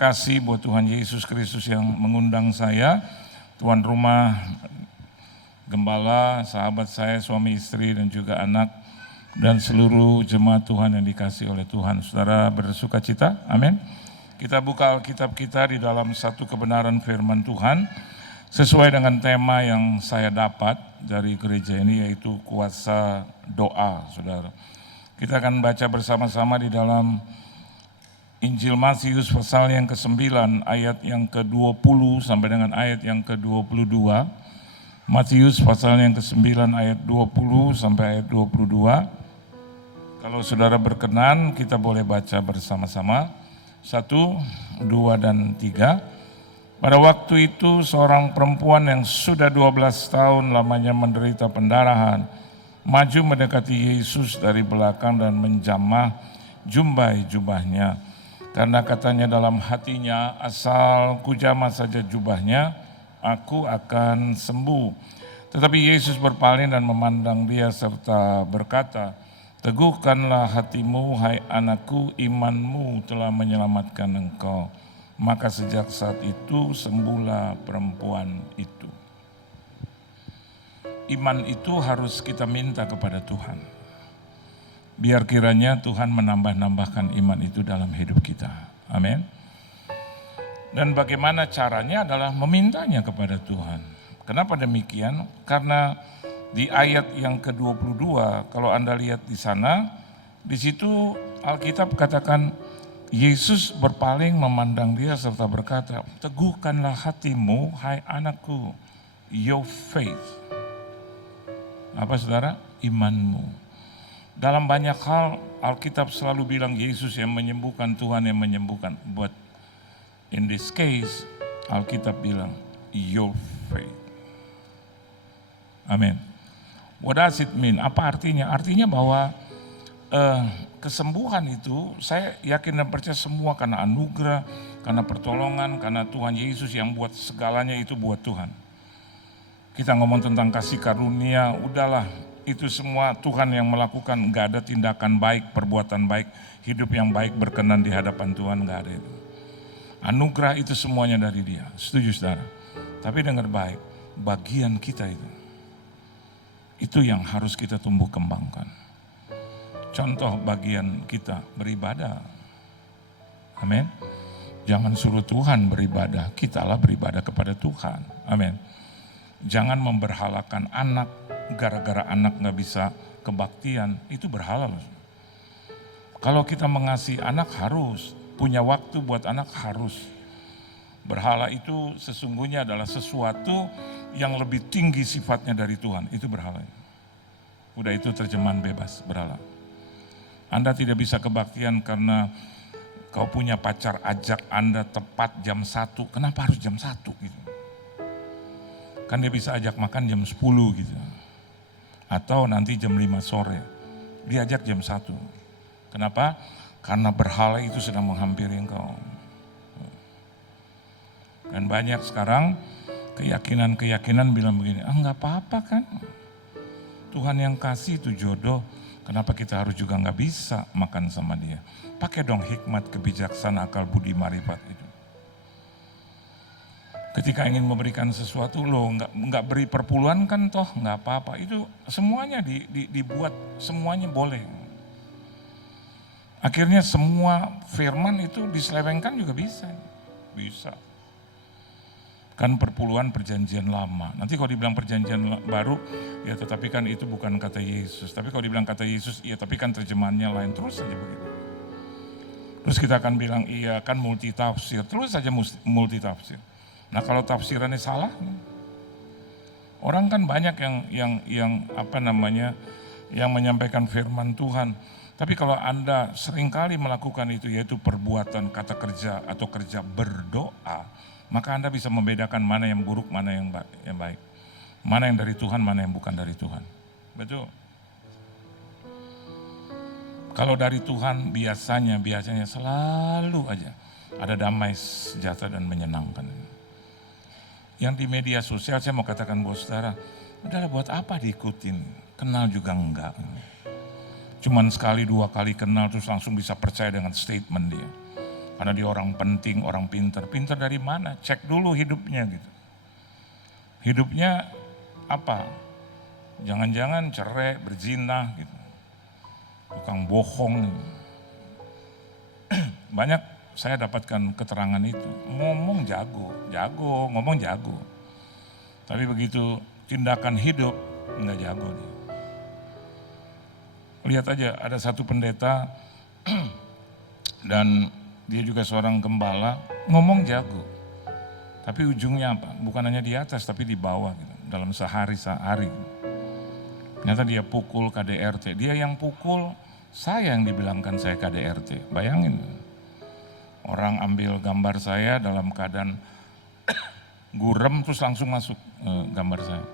kasih buat Tuhan Yesus Kristus yang mengundang saya, tuan rumah, gembala, sahabat saya, suami istri dan juga anak, dan seluruh jemaat Tuhan yang dikasih oleh Tuhan. Saudara bersuka cita, amin. Kita buka Alkitab kita di dalam satu kebenaran firman Tuhan, sesuai dengan tema yang saya dapat dari gereja ini, yaitu kuasa doa, saudara. Kita akan baca bersama-sama di dalam Injil Matius pasal yang ke-9 ayat yang ke-20 sampai dengan ayat yang ke-22. Matius pasal yang ke-9 ayat 20 sampai ayat 22. Kalau saudara berkenan, kita boleh baca bersama-sama. 1, 2, dan 3. Pada waktu itu seorang perempuan yang sudah 12 tahun lamanya menderita pendarahan maju mendekati Yesus dari belakang dan menjamah jumbai jubahnya. Karena katanya dalam hatinya, asal kujamah saja jubahnya, aku akan sembuh. Tetapi Yesus berpaling dan memandang dia serta berkata, teguhkanlah hatimu, hai anakku, imanmu telah menyelamatkan engkau. Maka sejak saat itu sembuhlah perempuan itu. Iman itu harus kita minta kepada Tuhan. Biar kiranya Tuhan menambah-nambahkan iman itu dalam hidup kita. Amin. Dan bagaimana caranya adalah memintanya kepada Tuhan. Kenapa demikian? Karena di ayat yang ke-22, kalau Anda lihat di sana, di situ Alkitab katakan Yesus berpaling memandang dia serta berkata, teguhkanlah hatimu, hai anakku, your faith. Apa saudara? Imanmu. Dalam banyak hal Alkitab selalu bilang Yesus yang menyembuhkan, Tuhan yang menyembuhkan. But in this case Alkitab bilang your faith. Amin. What does it mean? Apa artinya? Artinya bahwa kesembuhan itu saya yakin dan percaya semua karena anugerah, karena pertolongan, karena Tuhan Yesus yang buat segalanya itu buat Tuhan. Kita ngomong tentang kasih karunia, udahlah. Itu semua Tuhan yang melakukan, nggak ada tindakan baik, perbuatan baik, hidup yang baik berkenan di hadapan Tuhan, nggak ada itu. Anugerah itu semuanya dari Dia, setuju saudara? Tapi dengar baik, bagian kita itu yang harus kita tumbuh kembangkan. Contoh bagian kita beribadah, amin. Jangan suruh Tuhan beribadah, kitalah beribadah kepada Tuhan, amin. Jangan memberhalakan anak, gara-gara anak gak bisa kebaktian, itu berhala loh. Kalau kita mengasihi anak harus, punya waktu buat anak harus. Berhala itu sesungguhnya adalah sesuatu yang lebih tinggi sifatnya dari Tuhan, itu berhala. Udah itu terjemahan bebas, berhala. Anda tidak bisa kebaktian karena kau punya pacar ajak Anda tepat jam 1, kenapa harus jam 1 gitu? Kan dia bisa ajak makan jam 10 gitu. Atau nanti jam 5 sore, diajak jam 1. Kenapa? Karena berhala itu sedang menghampiri engkau. Dan banyak sekarang keyakinan-keyakinan bilang begini, nggak apa-apa kan, Tuhan yang kasih itu jodoh, kenapa kita harus juga nggak bisa makan sama dia? Pakai dong hikmat, kebijaksanaan, akal, budi, marifat itu. Ketika ingin memberikan sesuatu, lo nggak beri perpuluhan kan toh nggak apa-apa. Itu semuanya dibuat, semuanya boleh. Akhirnya semua firman itu diselewengkan juga bisa. Kan perpuluhan perjanjian lama. Nanti kalau dibilang perjanjian baru, ya tetapi kan itu bukan kata Yesus. Tapi kalau dibilang kata Yesus, ya tapi kan terjemahannya lain, terus saja begitu. Terus kita akan bilang iya kan multi tafsir, terus saja multi tafsir. Nah kalau tafsirannya salah, orang kan banyak yang menyampaikan firman Tuhan. Tapi kalau Anda seringkali melakukan itu, yaitu perbuatan, kata kerja atau kerja berdoa, maka Anda bisa membedakan mana yang buruk, mana yang baik. Mana yang dari Tuhan, mana yang bukan dari Tuhan. Betul. Kalau dari Tuhan biasanya selalu aja ada damai, sejahtera dan menyenangkan. Yang di media sosial saya mau katakan buat saudara, udahlah buat apa diikutin, kenal juga enggak. Cuman sekali dua kali kenal terus langsung bisa percaya dengan statement dia. Karena dia orang penting, orang pintar. Pintar dari mana? Cek dulu hidupnya gitu. Hidupnya apa? Jangan-jangan cerai, berzina gitu. Tukang bohong. Banyak saya dapatkan keterangan itu. Ngomong jago, ngomong jago. Tapi begitu tindakan hidup, enggak jago dia. Lihat aja, ada satu pendeta dan dia juga seorang gembala, ngomong jago. Tapi ujungnya apa? Bukan hanya di atas, tapi di bawah gitu. Dalam sehari. Ternyata dia pukul KDRT. Dia yang pukul, saya yang dibilangkan saya KDRT. Bayangin, orang ambil gambar saya dalam keadaan gurem terus langsung masuk gambar saya.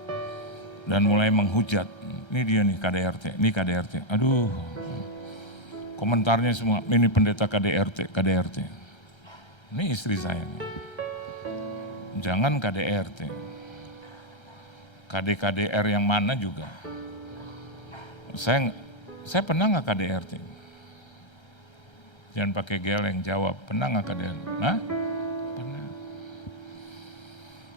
Dan mulai menghujat, ini dia nih KDRT, ini KDRT. Aduh, komentarnya semua, ini pendeta KDRT. Ini istri saya. Jangan KDRT. KDR yang mana juga. Saya pernah nggak KDRT? Jangan pakai geleng, jawab. Pernah nggak KDRT? Nah, pernah.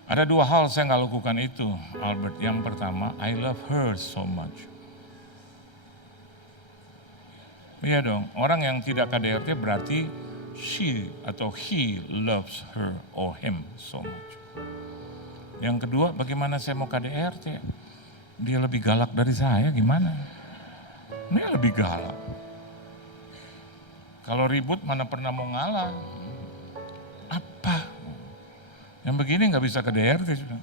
Ada dua hal saya nggak lakukan itu, Albert. Yang pertama, I love her so much. Iya dong, orang yang tidak KDRT berarti she atau he loves her or him so much. Yang kedua, bagaimana saya mau KDRT? Dia lebih galak dari saya, gimana? Ini lebih galak. Kalau ribut mana pernah mau ngalah. Apa? Yang begini nggak bisa KDRT sudah.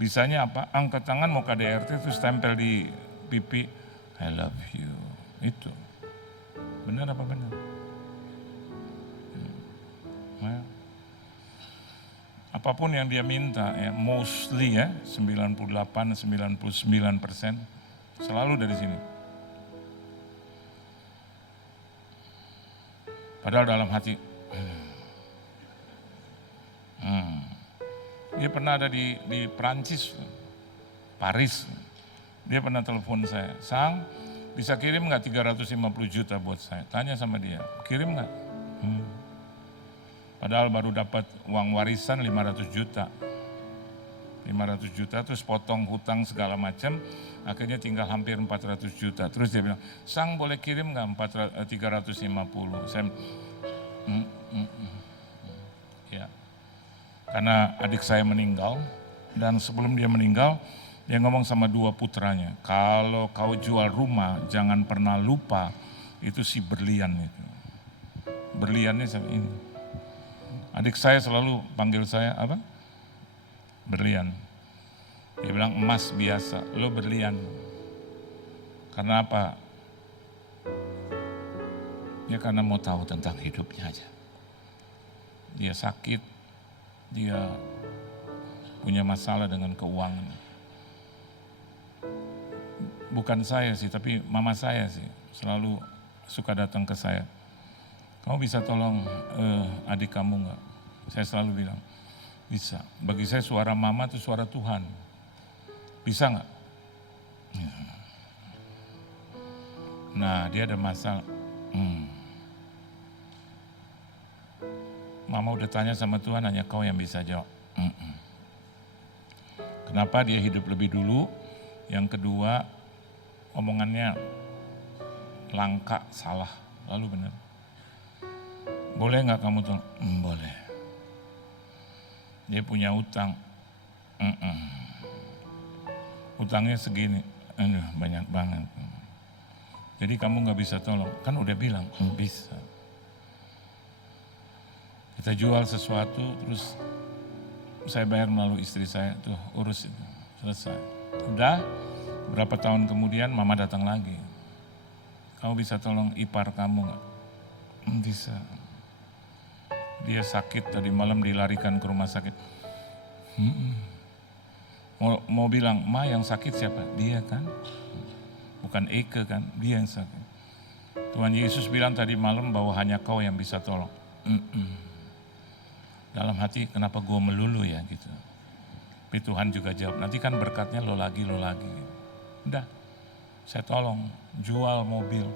Bisanya apa? Angkat tangan mau KDRT terus tempel di pipi, I love you. Itu. Benar apa benar? Apapun yang dia minta, ya, mostly ya, 98-99% selalu dari sini. Padahal dalam hati, dia pernah ada di Prancis, Paris. Dia pernah telepon saya, Sang, bisa kirim nggak 350 juta buat saya? Tanya sama dia, kirim nggak? Padahal baru dapat uang warisan 500 juta. 500 juta terus potong hutang segala macam, akhirnya tinggal hampir 400 juta. Terus dia bilang, Sang boleh kirim nggak 350? Saya, ya. Karena adik saya meninggal, dan sebelum dia meninggal, dia ngomong sama dua putranya, kalau kau jual rumah, jangan pernah lupa, itu si berlian itu. Berliannya sama ini. Adik saya selalu panggil saya apa? Berlian. Dia bilang emas biasa, lo berlian. Karena apa? Ya karena mau tahu tentang hidupnya aja. Dia sakit, dia punya masalah dengan keuangan. Bukan saya sih, tapi mama saya sih selalu suka datang ke saya. Kamu bisa tolong adik kamu nggak? Saya selalu bilang, bisa. Bagi saya suara mama itu suara Tuhan. Bisa nggak? Nah dia ada masalah. Mama udah tanya sama Tuhan, hanya kau yang bisa jawab. Kenapa dia hidup lebih dulu? Yang kedua, omongannya langka, salah, lalu benar. Boleh nggak kamu tolong? Boleh. Dia punya utang. Utangnya segini. Aduh, banyak banget. Jadi kamu nggak bisa tolong. Kan udah bilang, bisa. Kita jual sesuatu, terus saya bayar melalui istri saya, tuh urus itu. Selesai. Udah, berapa tahun kemudian mama datang lagi. Kamu bisa tolong ipar kamu nggak? Bisa. Dia sakit, tadi malam dilarikan ke rumah sakit. Mau bilang, Ma yang sakit siapa? Dia kan? Bukan Eke kan? Dia yang sakit. Tuhan Yesus bilang tadi malam bahwa hanya kau yang bisa tolong. Dalam hati, kenapa gue melulu ya gitu. Tapi Tuhan juga jawab, nanti kan berkatnya lo lagi. Udah, saya tolong, jual mobil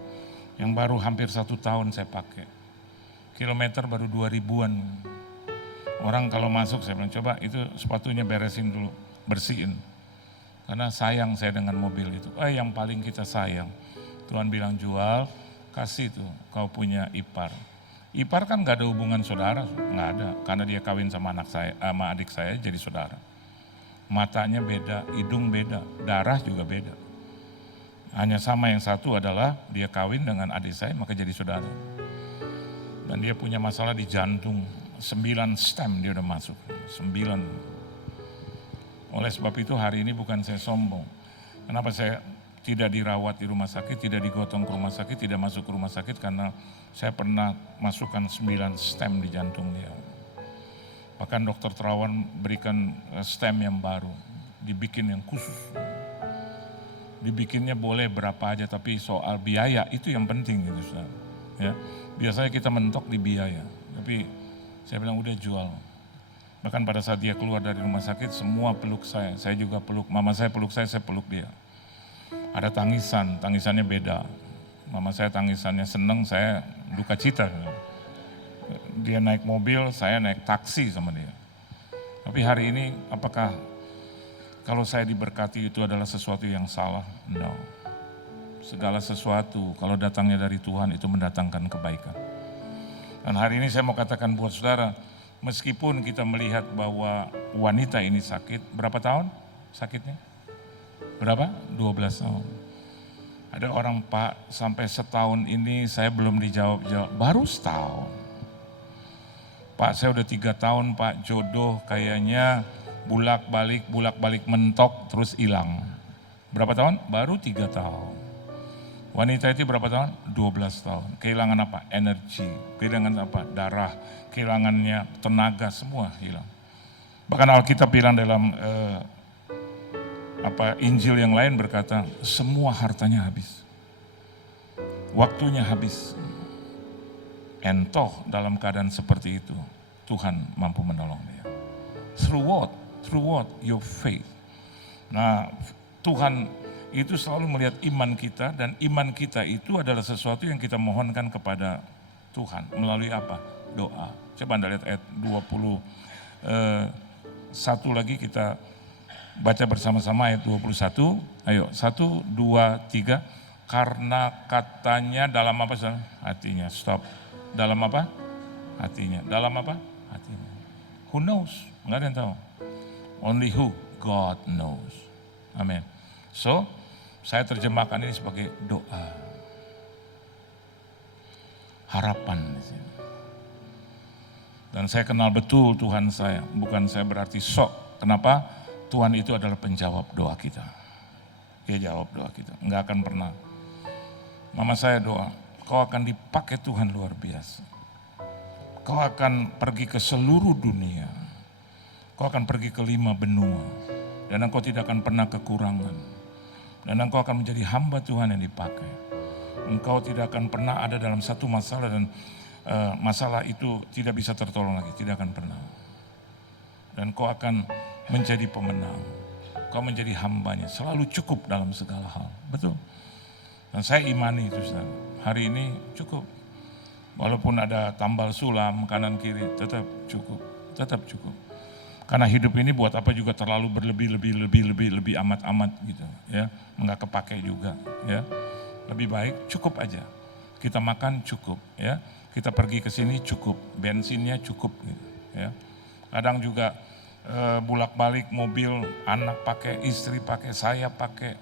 yang baru hampir 1 tahun saya pakai. kilometer baru 2000-an. Orang kalau masuk saya bilang coba itu sepatunya beresin dulu, bersihin. Karena sayang saya dengan mobil itu. Yang paling kita sayang. Tuhan bilang jual, kasih tuh kau punya ipar. Ipar kan gak ada hubungan saudara, gak ada. Karena dia kawin sama anak saya, sama adik saya jadi saudara. Matanya beda, hidung beda, darah juga beda. Hanya sama yang satu adalah dia kawin dengan adik saya maka jadi saudara. Dan dia punya masalah di jantung, 9 stem dia udah masuk, 9. Oleh sebab itu hari ini bukan saya sombong. Kenapa saya tidak dirawat di rumah sakit, tidak digotong ke rumah sakit, tidak masuk ke rumah sakit, karena saya pernah masukkan 9 stem di jantung dia. Bahkan dokter Terawan berikan stem yang baru, dibikin yang khusus. Dibikinnya boleh berapa aja, tapi soal biaya itu yang penting gitu, saudara. Ya, biasanya kita mentok di biaya, tapi saya bilang udah jual. Bahkan pada saat dia keluar dari rumah sakit, semua peluk saya juga peluk, mama saya peluk saya peluk dia. Ada tangisan, tangisannya beda. Mama saya tangisannya seneng, saya duka cita. Dia naik mobil, saya naik taksi sama dia. Tapi hari ini apakah kalau saya diberkati itu adalah sesuatu yang salah? No. Segala sesuatu kalau datangnya dari Tuhan itu mendatangkan kebaikan. Dan hari ini saya mau katakan buat saudara, meskipun kita melihat bahwa wanita ini sakit, berapa tahun sakitnya? Berapa? 12 tahun. Ada orang, Pak, sampai setahun ini saya belum dijawab, baru setahun. Pak, saya udah 3 tahun, Pak, jodoh kayaknya bulak-balik mentok terus hilang. Berapa tahun? Baru 3 tahun. Wanita itu berapa tahun? 12 tahun. Kehilangan apa? Energi. Kehilangan apa? Darah. Kehilangannya tenaga, semua hilang. Bahkan Alkitab bilang dalam Injil yang lain berkata, semua hartanya habis. Waktunya habis. Entoh dalam keadaan seperti itu, Tuhan mampu menolong dia. Through what? Through what? Your faith. Nah, Tuhan itu selalu melihat iman kita, dan iman kita itu adalah sesuatu yang kita mohonkan kepada Tuhan. Melalui apa? Doa. Coba Anda lihat ayat 21 lagi, kita baca bersama-sama ayat 21. Ayo, 1, 2, 3. Karena katanya dalam apa? Hatinya. Stop. Dalam apa? Hatinya. Dalam apa? Hatinya. Who knows? Nggak ada yang tahu. Only who? God knows. Amin. So, saya terjemahkan ini sebagai doa. Harapan di sini. Dan saya kenal betul Tuhan saya. Bukan saya berarti sok. Kenapa? Tuhan itu adalah penjawab doa kita. Dia jawab doa kita. Enggak akan pernah. Mama saya doa, kau akan dipakai Tuhan luar biasa. Kau akan pergi ke seluruh dunia. Kau akan pergi ke 5 benua. Dan engkau tidak akan pernah kekurangan. Dan engkau akan menjadi hamba Tuhan yang dipakai. Engkau tidak akan pernah ada dalam satu masalah dan masalah itu tidak bisa tertolong lagi. Tidak akan pernah. Dan kau akan menjadi pemenang. Kau menjadi hambanya. Selalu cukup dalam segala hal. Betul. Dan saya imani itu, saudara. Hari ini cukup. Walaupun ada tambal sulam kanan kiri, tetap cukup. Tetap cukup. Karena hidup ini buat apa juga terlalu berlebih amat gitu, ya. Enggak kepake juga, ya. Lebih baik cukup aja. Kita makan cukup, ya. Kita pergi ke sini cukup, bensinnya cukup gitu, ya. Kadang juga bolak-balik mobil, anak pakai, istri pakai, saya pakai.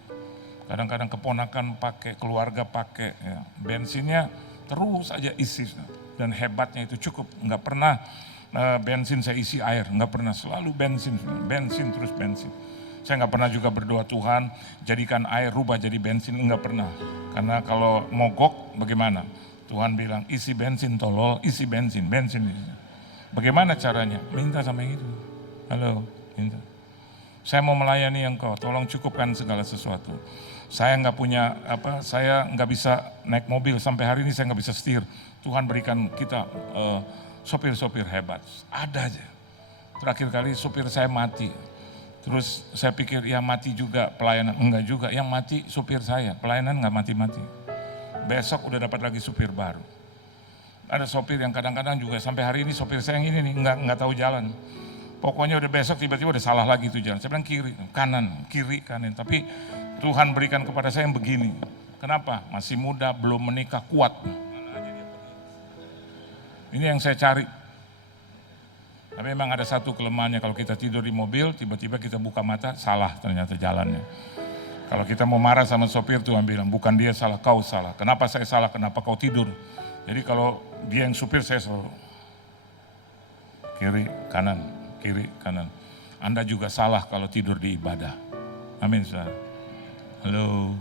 Kadang-kadang keponakan pakai, keluarga pakai, ya. Bensinnya terus aja isi, dan hebatnya itu cukup, nggak pernah bensin saya isi air, nggak pernah, selalu bensin terus bensin. Saya nggak pernah juga berdoa, Tuhan jadikan air rubah jadi bensin, nggak pernah. Karena kalau mogok bagaimana? Tuhan bilang isi bensin tolol, isi bensin. Bagaimana caranya? Minta sama yang itu. Halo, minta. Saya mau melayani engkau, tolong cukupkan segala sesuatu. Saya nggak punya saya nggak bisa naik mobil, sampai hari ini saya nggak bisa setir. Tuhan berikan kita sopir-sopir hebat, ada aja. Terakhir kali sopir saya mati, terus saya pikir ya mati juga pelayanan, enggak juga, yang mati sopir saya, pelayanan nggak mati-mati. Besok udah dapat lagi supir baru. Ada sopir yang kadang-kadang juga sampai hari ini sopir saya yang ini nih nggak tahu jalan. Pokoknya udah besok tiba-tiba udah salah lagi itu jalan. Saya bilang kiri, kanan, kiri, kanan. Tapi Tuhan berikan kepada saya yang begini. Kenapa? Masih muda, belum menikah, kuat. Ini yang saya cari. Tapi memang ada satu kelemahannya, kalau kita tidur di mobil, tiba-tiba kita buka mata, salah ternyata jalannya. Kalau kita mau marah sama sopir, Tuhan bilang, bukan dia salah, kau salah. Kenapa saya salah? Kenapa kau tidur? Jadi kalau dia yang supir, saya selalu kiri, kanan, kiri, kanan. Anda juga salah kalau tidur di ibadah. Amin, saudara. Halo.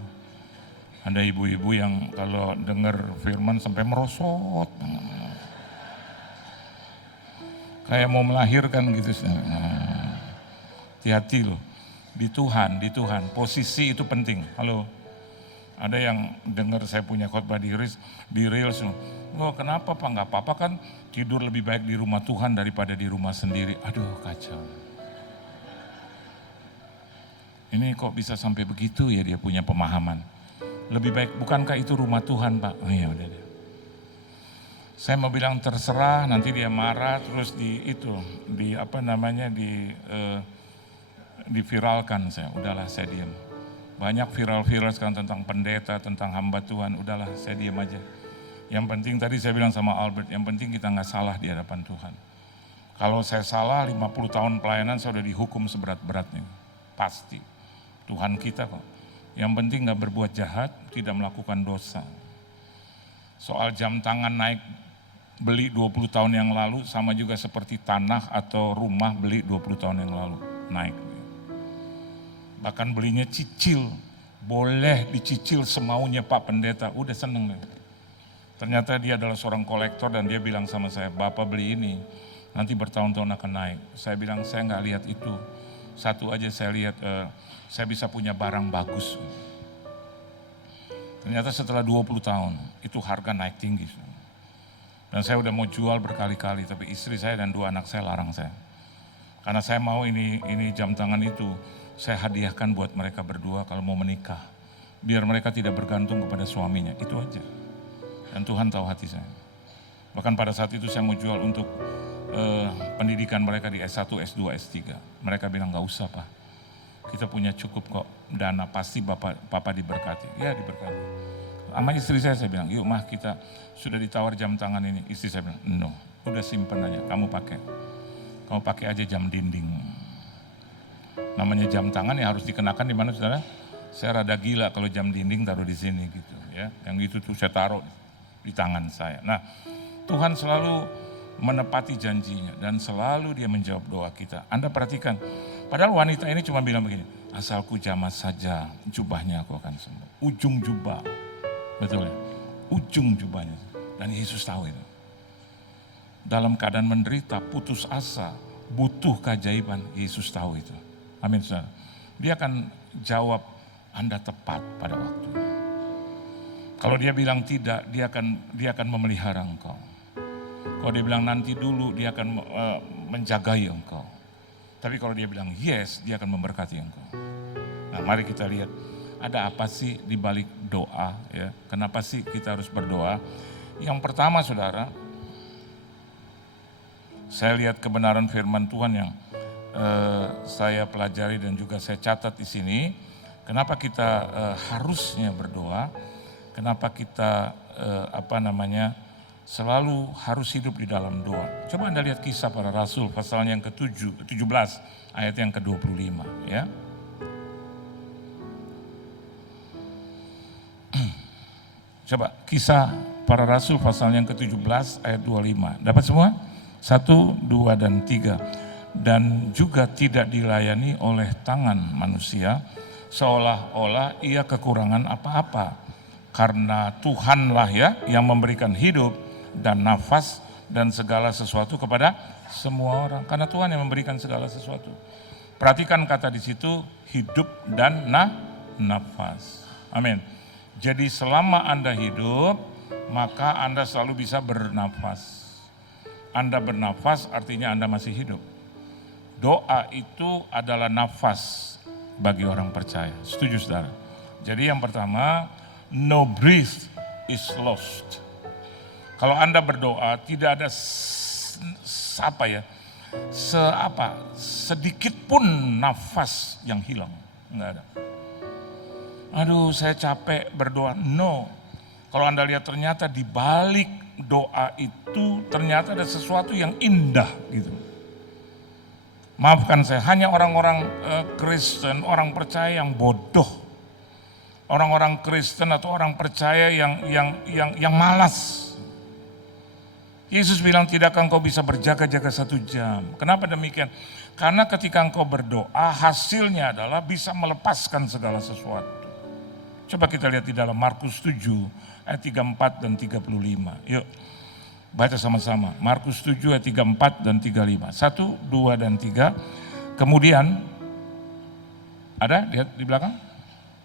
Ada ibu-ibu yang kalau dengar firman sampai merosot. Kayak mau melahirkan gitu. Hati-hati loh. Di Tuhan, posisi itu penting. Halo. Ada yang dengar saya punya khotbah di Reels. Oh, kenapa Pak? Nggak apa-apa kan tidur lebih baik di rumah Tuhan daripada di rumah sendiri. Aduh, kacau. Ini kok bisa sampai begitu ya, dia punya pemahaman. Lebih baik, bukankah itu rumah Tuhan, Pak? Oh iya, udah deh. Saya mau bilang terserah, nanti dia marah, terus diviralkan saya. Udahlah, saya diam. Banyak viral sekarang tentang pendeta, tentang hamba Tuhan. Udahlah, saya diam aja. Yang penting tadi saya bilang sama Albert, yang penting kita nggak salah di hadapan Tuhan. Kalau saya salah, 50 tahun pelayanan saya udah dihukum seberat-beratnya. Pasti. Tuhan kita kok. Yang penting nggak berbuat jahat, tidak melakukan dosa. Soal jam tangan naik beli 20 tahun yang lalu sama juga seperti tanah atau rumah beli 20 tahun yang lalu naik. Bahkan belinya cicil, boleh dicicil semaunya Pak Pendeta, udah seneng deh. Ternyata dia adalah seorang kolektor dan dia bilang sama saya, Bapak beli ini, nanti bertahun-tahun akan naik. Saya bilang saya nggak lihat itu, satu aja saya lihat, saya bisa punya barang bagus. Ternyata setelah 20 tahun, itu harga naik tinggi. Dan saya udah mau jual berkali-kali, tapi istri saya dan 2 anak saya larang saya. Karena saya mau ini jam tangan itu, saya hadiahkan buat mereka berdua kalau mau menikah. Biar mereka tidak bergantung kepada suaminya, itu aja. Dan Tuhan tahu hati saya. Bahkan pada saat itu saya mau jual untuk pendidikan mereka di S1, S2, S3. Mereka bilang gak usah Pak, kita punya cukup kok dana, pasti Papa diberkati. Ya diberkati. Sama istri saya bilang, yuk mah kita sudah ditawar jam tangan ini. Istri saya bilang, no, udah simpen aja, kamu pakai aja jam dinding. Namanya jam tangan ya harus dikenakan di mana saudara? Saya rada gila kalau jam dinding taruh di sini gitu ya. Yang itu tuh saya taruh di tangan saya. Nah, Tuhan selalu menepati janjinya dan selalu dia menjawab doa kita. Anda perhatikan, padahal wanita ini cuma bilang begini, asalku jamah saja jubahnya aku akan sembuh. Ujung jubah, betul ya? Ujung jubahnya. Dan Yesus tahu itu. Dalam keadaan menderita, putus asa, butuh keajaiban, Yesus tahu itu. Amin saudara. Dia akan jawab, Anda tepat pada waktu. Kalau dia bilang tidak, dia akan memelihara engkau. Kalau dia bilang nanti dulu, dia akan menjagai engkau. Tapi kalau dia bilang yes, dia akan memberkati engkau. Nah, mari kita lihat ada apa sih di balik doa ya? Kenapa sih kita harus berdoa? Yang pertama saudara, saya lihat kebenaran firman Tuhan yang saya pelajari dan juga saya catat di sini. Kenapa kita harusnya berdoa? Kenapa kita selalu harus hidup di dalam doa. Coba Anda lihat Kisah Para Rasul pasalnya yang ke-17 ayat yang ke-25 ya. Coba Kisah Para Rasul pasal yang ke-17 ayat 25. Dapat semua? 1, 2, dan 3. Dan juga tidak dilayani oleh tangan manusia seolah-olah ia kekurangan apa-apa. Karena Tuhanlah ya yang memberikan hidup dan nafas dan segala sesuatu kepada semua orang. Karena Tuhan yang memberikan segala sesuatu. Perhatikan kata di situ hidup dan nafas. Amin. Jadi selama Anda hidup, maka Anda selalu bisa bernafas. Anda bernafas artinya Anda masih hidup. Doa itu adalah nafas bagi orang percaya. Setuju saudara? Jadi yang pertama, no breath is lost. Kalau Anda berdoa tidak ada sedikit pun nafas yang hilang, enggak ada. Aduh, saya capek berdoa. No. Kalau Anda lihat ternyata di balik doa itu ternyata ada sesuatu yang indah gitu. Maafkan saya, hanya orang-orang Kristen, orang percaya yang bodoh. Orang-orang Kristen atau orang percaya yang malas. Yesus bilang, tidakkah engkau bisa berjaga-jaga 1 jam? Kenapa demikian? Karena ketika engkau berdoa, hasilnya adalah bisa melepaskan segala sesuatu. Coba kita lihat di dalam Markus 7 ayat 34 dan 35. Yuk baca sama-sama. Markus 7 ayat 34 dan 35. 1, 2, dan 3. Kemudian, ada lihat di belakang?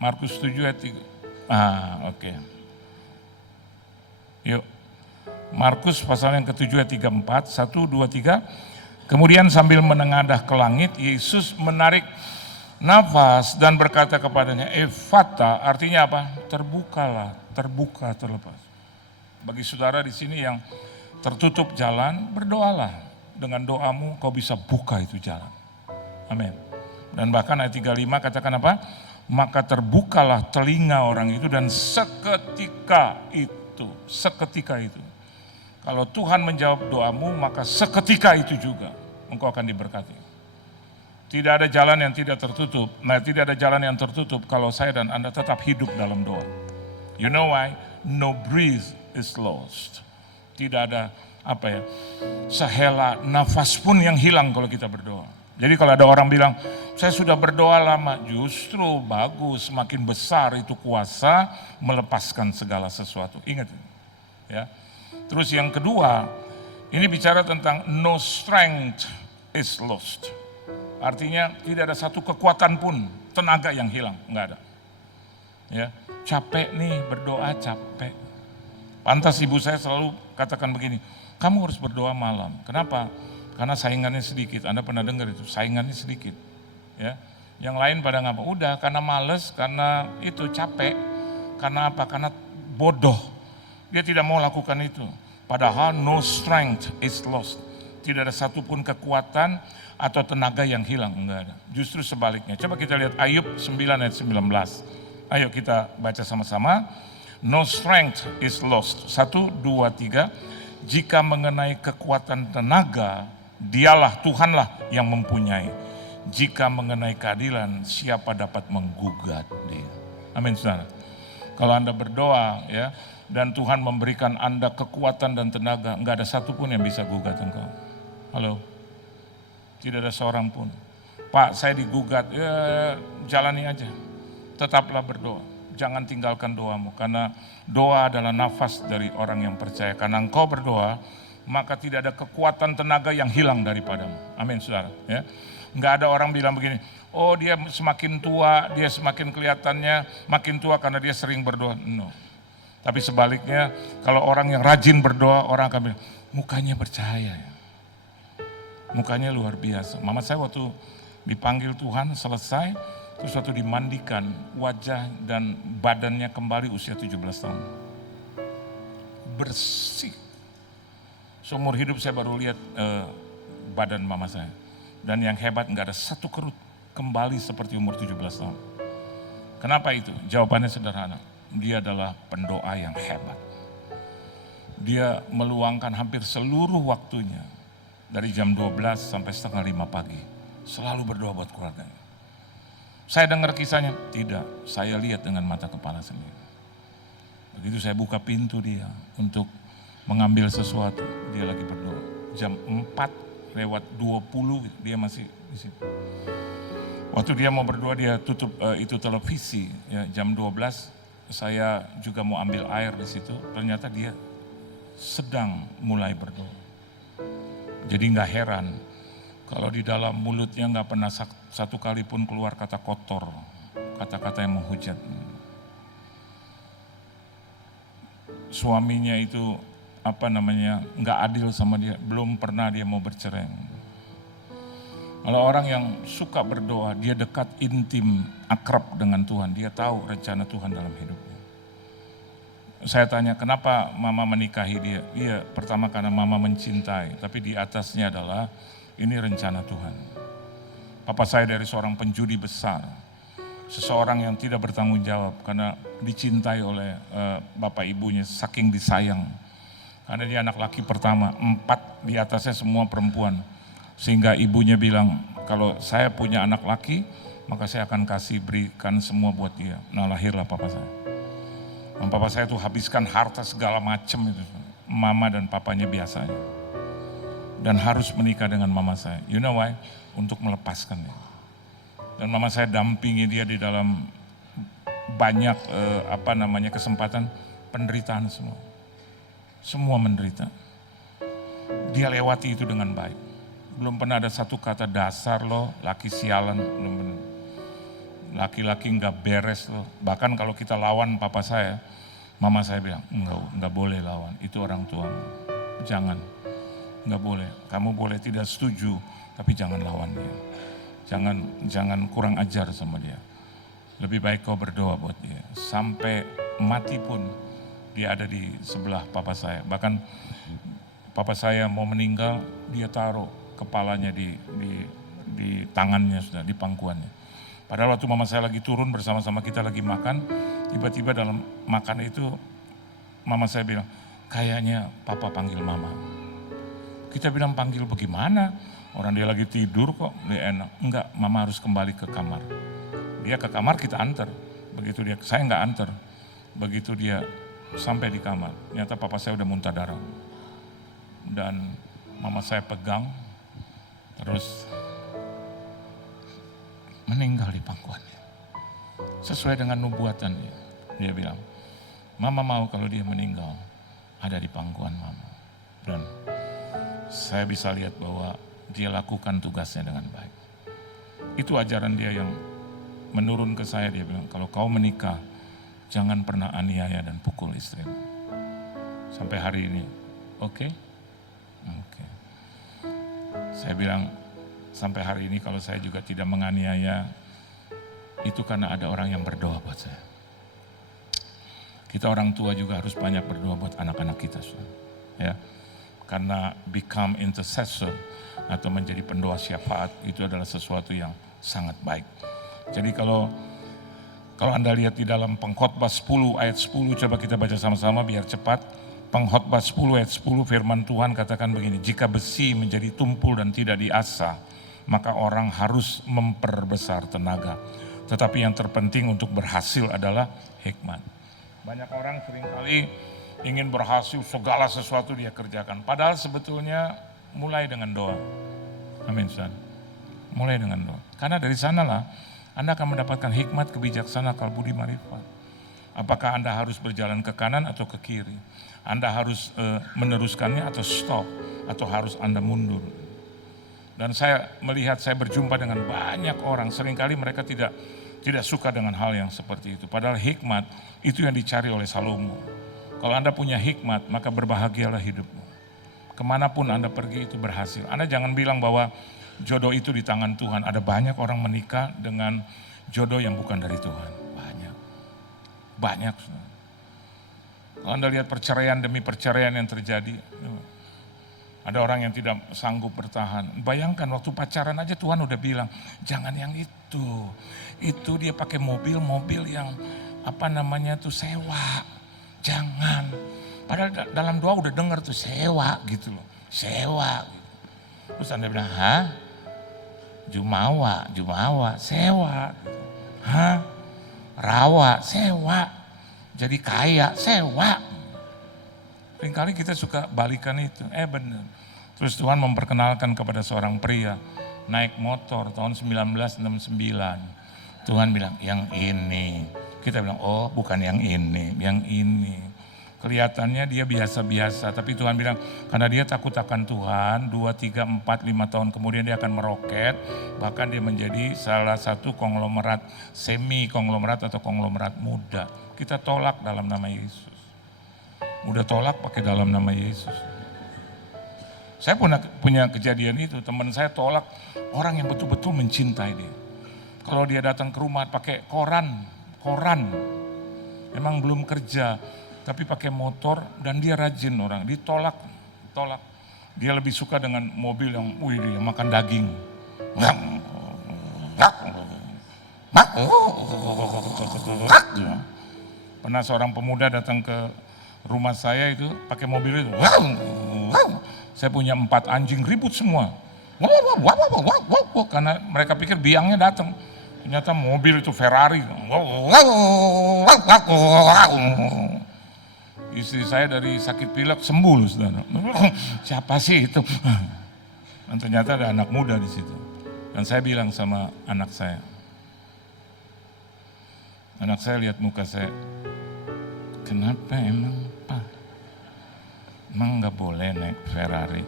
Markus 7 ayat 3. Oke. Yuk. Markus pasal yang ke-7 ayat 34, 1, 2, 3. Kemudian sambil menengadah ke langit, Yesus menarik nafas dan berkata kepadanya, Ephata, artinya apa? Terbukalah, terbuka, terlepas. Bagi saudara di sini yang tertutup jalan, berdoalah. Dengan doamu kau bisa buka itu jalan. Amin. Dan bahkan ayat 35 katakan apa? Maka terbukalah telinga orang itu dan seketika itu. Kalau Tuhan menjawab doamu, maka seketika itu juga engkau akan diberkati. Tidak ada jalan yang tidak tertutup. Tidak ada jalan yang tertutup kalau saya dan Anda tetap hidup dalam doa. You know why? No breath is lost. Tidak ada sehela nafas pun yang hilang kalau kita berdoa. Jadi kalau ada orang bilang, saya sudah berdoa lama, justru bagus, semakin besar itu kuasa melepaskan segala sesuatu. Ingat ya. Terus yang kedua, ini bicara tentang no strength is lost. Artinya tidak ada satu kekuatan pun, tenaga yang hilang, enggak ada. Ya, capek nih berdoa, capek. Pantas ibu saya selalu katakan begini, kamu harus berdoa malam. Kenapa? Karena saingannya sedikit. Anda pernah dengar itu, saingannya sedikit. Ya, yang lain pada ngapa? Udah, karena males, karena itu capek, karena apa? Karena bodoh. Dia tidak mau lakukan itu. Padahal no strength is lost. Tidak ada satupun kekuatan atau tenaga yang hilang. Enggak ada. Justru sebaliknya. Coba kita lihat Ayub 9 ayat 19. Ayo kita baca sama-sama. No strength is lost. 1, 2, 3. Jika mengenai kekuatan tenaga, dialah Tuhanlah yang mempunyai. Jika mengenai keadilan, siapa dapat menggugat dia? Amin, saudara. Kalau Anda berdoa ya, dan Tuhan memberikan Anda kekuatan dan tenaga, enggak ada satupun yang bisa gugat engkau. Halo? Tidak ada seorang pun. Pak, saya digugat, ya jalani aja. Tetaplah berdoa. Jangan tinggalkan doamu, karena doa adalah nafas dari orang yang percaya. Karena engkau berdoa, maka tidak ada kekuatan tenaga yang hilang daripadamu. Amin, saudara. Ya. Enggak ada orang bilang begini, oh dia semakin tua, dia semakin kelihatannya makin tua karena dia sering berdoa. No. Tapi sebaliknya, kalau orang yang rajin berdoa, orang akan bilang, mukanya percaya ya. Mukanya luar biasa. Mama saya waktu dipanggil Tuhan selesai, terus waktu dimandikan, wajah dan badannya kembali usia 17 tahun. Bersih. Seumur hidup saya baru lihat badan mama saya. Dan yang hebat, enggak ada satu kerut, kembali seperti umur 17 tahun. Kenapa itu? Jawabannya sederhana. Dia adalah pendoa yang hebat. Dia meluangkan hampir seluruh waktunya. Dari jam 12 sampai setengah 5 pagi. Selalu berdoa buat keluarganya. Saya dengar kisahnya, tidak. Saya lihat dengan mata kepala sendiri. Begitu saya buka pintu dia untuk mengambil sesuatu, dia lagi berdoa. Jam 4:20 dia masih di situ. Waktu dia mau berdoa, dia tutup itu televisi. Ya, jam 12 saya juga mau ambil air di situ. Ternyata dia sedang mulai berdoa. Jadi nggak heran kalau di dalam mulutnya nggak pernah satu kali pun keluar kata kotor, kata-kata yang menghujat. Suaminya itu nggak adil sama dia, belum pernah dia mau bercerai. Kalau orang yang suka berdoa, dia dekat, intim, akrab dengan Tuhan, dia tahu rencana Tuhan dalam hidupnya. Saya tanya, kenapa mama menikahi dia? Iya, pertama karena mama mencintai, tapi di atasnya adalah ini rencana Tuhan. Papa saya dari seorang penjudi besar, seseorang yang tidak bertanggung jawab karena dicintai oleh bapak ibunya, saking disayang. Karena dia anak laki pertama, 4 di atasnya semua perempuan. Sehingga ibunya bilang, kalau saya punya anak laki, maka saya akan berikan semua buat dia. Nah, lahirlah papa saya. Dan papa saya tuh habiskan harta segala macam itu. Mama dan papanya biasanya. Dan harus menikah dengan mama saya. You know why? Untuk melepaskan dia. Dan mama saya dampingi dia di dalam banyak kesempatan, penderitaan semua. Semua menderita. Dia lewati itu dengan baik. Belum pernah ada satu kata dasar lo, laki sialan, belum pernah. Laki-laki nggak beres loh. Bahkan kalau kita lawan papa saya, mama saya bilang, nggak boleh lawan. Itu orang tua. Jangan, nggak boleh. Kamu boleh tidak setuju, tapi jangan lawan dia. Jangan kurang ajar sama dia. Lebih baik kau berdoa buat dia. Sampai mati pun dia ada di sebelah papa saya. Bahkan papa saya mau meninggal, dia taruh kepalanya di tangannya sudah, di pangkuannya. Padahal waktu mama saya lagi turun bersama-sama kita lagi makan, tiba-tiba dalam makan itu mama saya bilang, kayaknya papa panggil mama. Kita bilang panggil bagaimana? Orang dia lagi tidur kok, dia enak. Enggak, mama harus kembali ke kamar. Dia ke kamar kita antar. Begitu dia, saya enggak antar. Begitu dia sampai di kamar, ternyata papa saya udah muntah darah. Dan mama saya pegang, terus meninggal di pangkuannya. Sesuai dengan nubuatan dia. Dia bilang, mama mau kalau dia meninggal ada di pangkuan mama. Dan saya bisa lihat bahwa dia lakukan tugasnya dengan baik. Itu ajaran dia yang menurun ke saya. Dia bilang, kalau kau menikah, jangan pernah aniaya dan pukul istrimu. Sampai hari ini, oke? Saya bilang, sampai hari ini kalau saya juga tidak menganiaya, itu karena ada orang yang berdoa buat saya. Kita orang tua juga harus banyak berdoa buat anak-anak kita. Ya. Karena become intercessor atau menjadi pendoa syafaat itu adalah sesuatu yang sangat baik. Jadi kalau Anda lihat di dalam Pengkhotbah 10 ayat 10, coba kita baca sama-sama biar cepat. Pengkhotbah 10 ayat 10 firman Tuhan katakan begini, jika besi menjadi tumpul dan tidak diasah, maka orang harus memperbesar tenaga. Tetapi yang terpenting untuk berhasil adalah hikmat. Banyak orang seringkali ingin berhasil, segala sesuatu dia kerjakan. Padahal sebetulnya mulai dengan doa. Amin, Tuhan. Mulai dengan doa. Karena dari sanalah Anda akan mendapatkan hikmat, kebijaksanaan, akal budi, marifat. Apakah Anda harus berjalan ke kanan atau ke kiri? Anda harus meneruskannya atau stop? Atau harus Anda mundur? Dan saya melihat, saya berjumpa dengan banyak orang, seringkali mereka tidak suka dengan hal yang seperti itu. Padahal hikmat itu yang dicari oleh Salomo. Kalau Anda punya hikmat, maka berbahagialah hidupmu. Kemanapun Anda pergi itu berhasil. Anda jangan bilang bahwa jodoh itu di tangan Tuhan. Ada banyak orang menikah dengan jodoh yang bukan dari Tuhan. Banyak. Kalau Anda lihat perceraian demi perceraian yang terjadi, ada orang yang tidak sanggup bertahan. Bayangkan waktu pacaran aja Tuhan udah bilang, jangan yang itu. Itu dia pakai mobil yang sewa. Jangan. Padahal dalam doa udah dengar tuh sewa gitu loh. Sewa. Terus Anda bilang, Jumawa, sewa. Rawa, sewa. Jadi kaya, sewa. Seringkali kita suka balikan itu. Benar. Terus Tuhan memperkenalkan kepada seorang pria naik motor tahun 1969. Tuhan bilang, yang ini. Kita bilang, oh bukan yang ini, yang ini. Kelihatannya dia biasa-biasa, tapi Tuhan bilang, karena dia takut akan Tuhan, 2, 3, 4, 5 tahun kemudian dia akan meroket, bahkan dia menjadi salah satu konglomerat, semi konglomerat atau konglomerat muda. Kita tolak dalam nama Yesus. Udah tolak pakai dalam nama Yesus. Saya punya kejadian itu, teman saya tolak orang yang betul-betul mencintai dia. Kalau dia datang ke rumah pakai koran, memang belum kerja, tapi pakai motor dan dia rajin orang, ditolak. Dia lebih suka dengan mobil yang, dia makan daging. Pernah seorang pemuda datang ke rumah saya itu pakai mobil itu. Saya punya 4 anjing ribut semua. Karena mereka pikir biangnya datang. Ternyata mobil itu Ferrari. Istri saya dari sakit pilek sembuh, saudara. Siapa sih itu? Dan ternyata ada anak muda di situ. Dan saya bilang sama anak saya lihat muka saya, kenapa emang Pak? Emang nggak boleh naik Ferrari?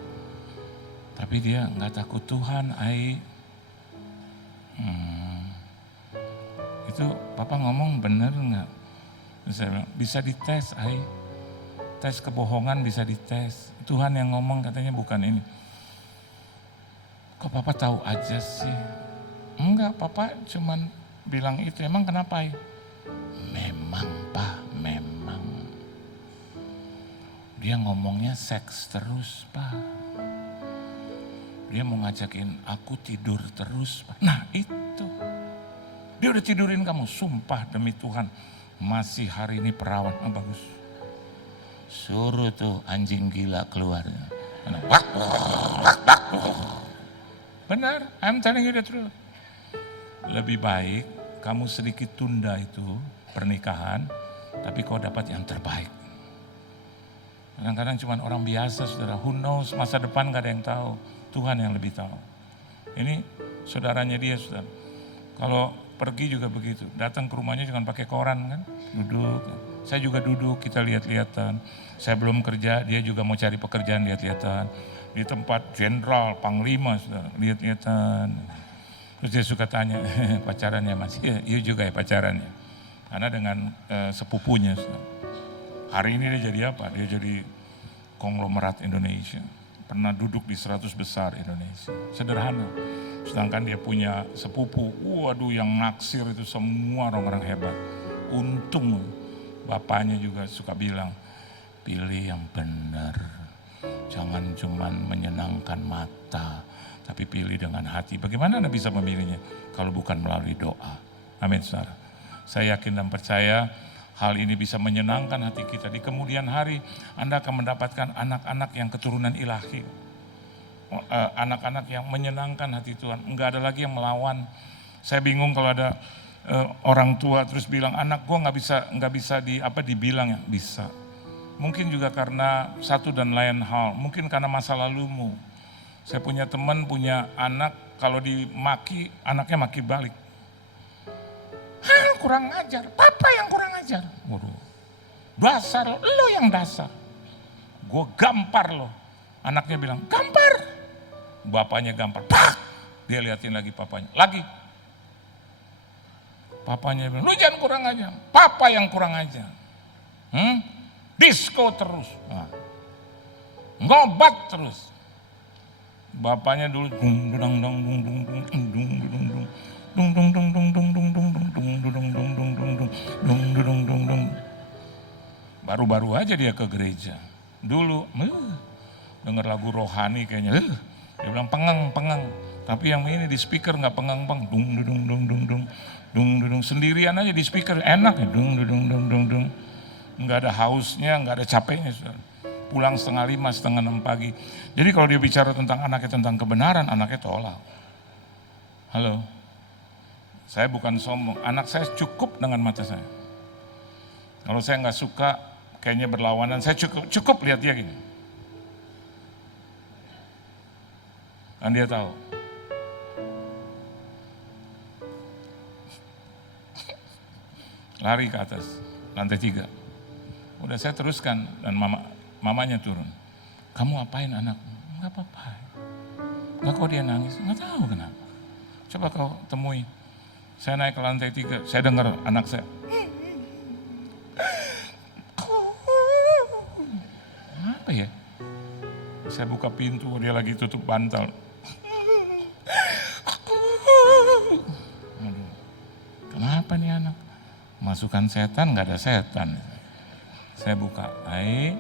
Tapi dia nggak takut Tuhan, Ai. Itu Papa ngomong bener nggak? Saya bilang, bisa dites, Ai. Tes kebohongan bisa dites. Tuhan yang ngomong katanya bukan ini. Kok Papa tahu aja sih? Enggak, Papa cuman bilang itu. Emang kenapa, Ai? Memang, Pak, memang. Dia ngomongnya seks terus, Pak. Dia mau ngajakin aku tidur terus, Pak. Nah itu. Dia udah tidurin kamu, sumpah demi Tuhan. Masih hari ini perawan, bagus. Suruh tuh anjing gila keluar. Benar, I'm telling you the truth. Lebih baik kamu sedikit tunda itu pernikahan, tapi kau dapat yang terbaik. Kadang-kadang cuma orang biasa, saudara. Who knows, masa depan gak ada yang tahu. Tuhan yang lebih tahu. Ini saudaranya dia, saudara. Kalau pergi juga begitu. Datang ke rumahnya jangan pakai koran kan. Duduk. Saya juga duduk, kita lihat-lihatan. Saya belum kerja, dia juga mau cari pekerjaan, lihat-lihatan. Di tempat jenderal, panglima, saudara. Lihat-lihatan. Terus dia suka tanya, pacarannya Mas? Iya juga ya pacarannya. Karena dengan sepupunya. Saudara. Hari ini dia jadi apa? Dia jadi konglomerat Indonesia. Pernah duduk di 100 besar Indonesia. Sederhana. Sedangkan dia punya sepupu. Waduh yang naksir itu semua orang-orang hebat. Untung bapaknya juga suka bilang, pilih yang benar. Jangan cuman menyenangkan mata. Tapi pilih dengan hati. Bagaimana Anda bisa memilihnya? Kalau bukan melalui doa. Amin, saudara. Saya yakin dan percaya hal ini bisa menyenangkan hati kita. Di kemudian hari Anda akan mendapatkan anak-anak yang keturunan ilahi. Anak-anak yang menyenangkan hati Tuhan. Enggak ada lagi yang melawan. Saya bingung kalau ada orang tua terus bilang, anak gue nggak bisa dibilang ya. Bisa. Mungkin juga karena satu dan lain hal. Mungkin karena masa lalumu. Saya punya teman, punya anak, kalau dimaki, anaknya maki balik. Kurang ajar, papa yang kurang ajar. Waduh, dasar lo yang dasar. Gue gampar lo. Anaknya bilang, gampar. Bapaknya gampar, pak. Dia liatin lagi papanya, lagi. Papanya bilang, lu jangan kurang ajar. Papa yang kurang ajar. Disko terus. Nah. Ngobat terus. Bapaknya dulu baru-baru aja dia ke gereja. Dulu denger lagu rohani kayaknya dia bilang pengang. Tapi yang ini di speaker nggak pengang, sendirian aja di speaker enak ya, nggak ada hausnya, nggak ada capeknya. Pulang 4:30, 5:30 pagi. Jadi kalau dia bicara tentang anaknya, tentang kebenaran, anaknya tolak. Halo, saya bukan sombong, anak saya cukup dengan mata saya. Kalau saya nggak suka, kayaknya berlawanan, saya cukup lihat dia gini. Kan dia tahu. Lari ke atas, lantai 3. Udah saya teruskan dan mamanya turun. Kamu apain anak? Enggak apa-apa. Enggak, kok dia nangis? Enggak tahu kenapa. Coba kau temui. Saya naik ke lantai 3, saya dengar anak saya. Apa ya? Saya buka pintu, dia lagi tutup bantal. Aduh, kenapa nih anak? Masukan setan, enggak ada setan. Saya buka, hai,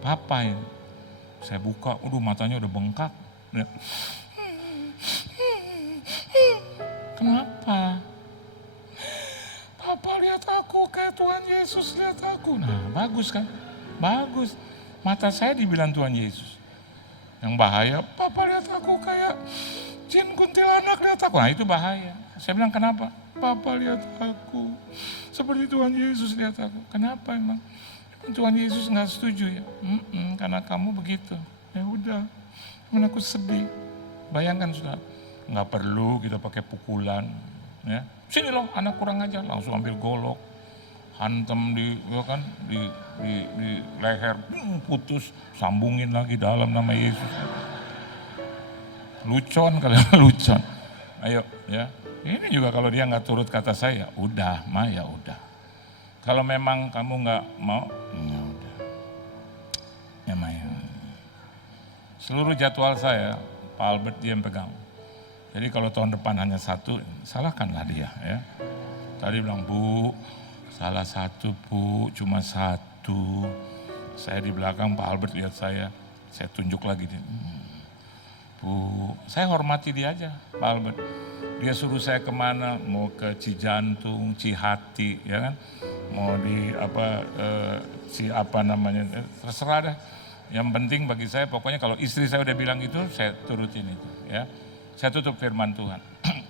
papa ini. Saya buka, matanya udah bengkak. Ya. Kenapa? Papa lihat aku kayak Tuhan Yesus lihat aku. Nah bagus kan? Bagus. Mata saya dibilang Tuhan Yesus. Yang bahaya, papa lihat aku kayak jin kuntilanak lihat aku. Nah itu bahaya. Saya bilang kenapa? Papa lihat aku seperti Tuhan Yesus lihat aku. Kenapa emang? Tuhan Yesus nggak setuju ya? Karena kamu begitu. Ya udah, aku sedih. Bayangkan sudah, nggak perlu kita pakai pukulan. Ya, sini loh anak kurang ajar, langsung ambil golok, hantam di leher, putus, sambungin lagi dalam nama Yesus. Lucon kalian lucon. Ayo ya. Ini juga kalau dia nggak turut kata saya, udah, ya udah. Kalau memang kamu nggak mau, ya udah. Ya Maya. Seluruh jadwal saya, Pak Albert dia yang pegang. Jadi kalau tahun depan hanya satu, salahkanlah dia ya. Tadi bilang, Bu, salah satu Bu, cuma satu. Saya di belakang, Pak Albert lihat saya tunjuk lagi dia. Bu, saya hormati dia aja, Pak Albert. Dia suruh saya kemana, mau ke Cijantung, Cihati, ya kan? Mau di terserah dah. Yang penting bagi saya, pokoknya kalau istri saya udah bilang itu, saya turutin itu, ya. Saya tutup firman Tuhan.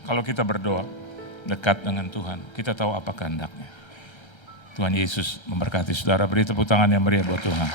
Kalau kita berdoa, dekat dengan Tuhan, kita tahu apa kehendaknya. Tuhan Yesus memberkati saudara, beri tepuk tangan yang meriah buat Tuhan.